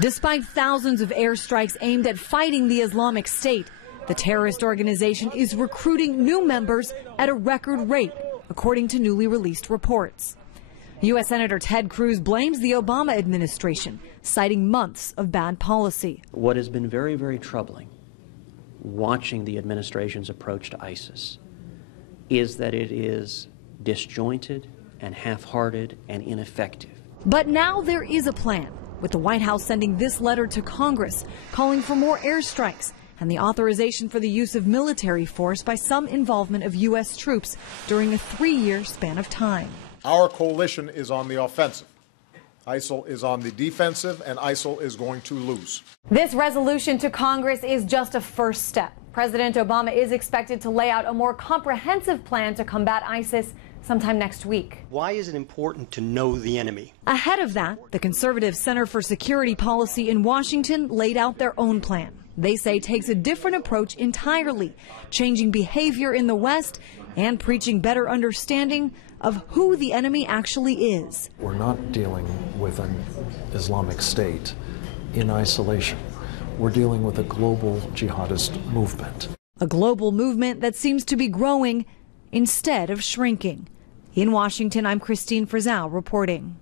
Despite thousands of airstrikes aimed at fighting the Islamic State, the terrorist organization is recruiting new members at a record rate, according to newly released reports. U.S. Senator Ted Cruz blames the Obama administration, citing months of bad policy. What has been very, very troubling, watching the administration's approach to ISIS, is that it is disjointed and half-hearted and ineffective. But now there is a plan, with the White House sending this letter to Congress, calling for more airstrikes and the authorization for the use of military force by some involvement of U.S. troops during a 3-year span of time. Our coalition is on the offensive. ISIL is on the defensive, and ISIL is going to lose. This resolution to Congress is just a first step. President Obama is expected to lay out a more comprehensive plan to combat ISIS sometime next week. Why is it important to know the enemy? Ahead of that, the conservative Center for Security Policy in Washington laid out their own plan. They say takes a different approach entirely, changing behavior in the West and preaching better understanding of who the enemy actually is. We're not dealing with an Islamic State in isolation. We're dealing with a global jihadist movement. A global movement that seems to be growing instead of shrinking. In Washington, I'm Christine Frizzell reporting.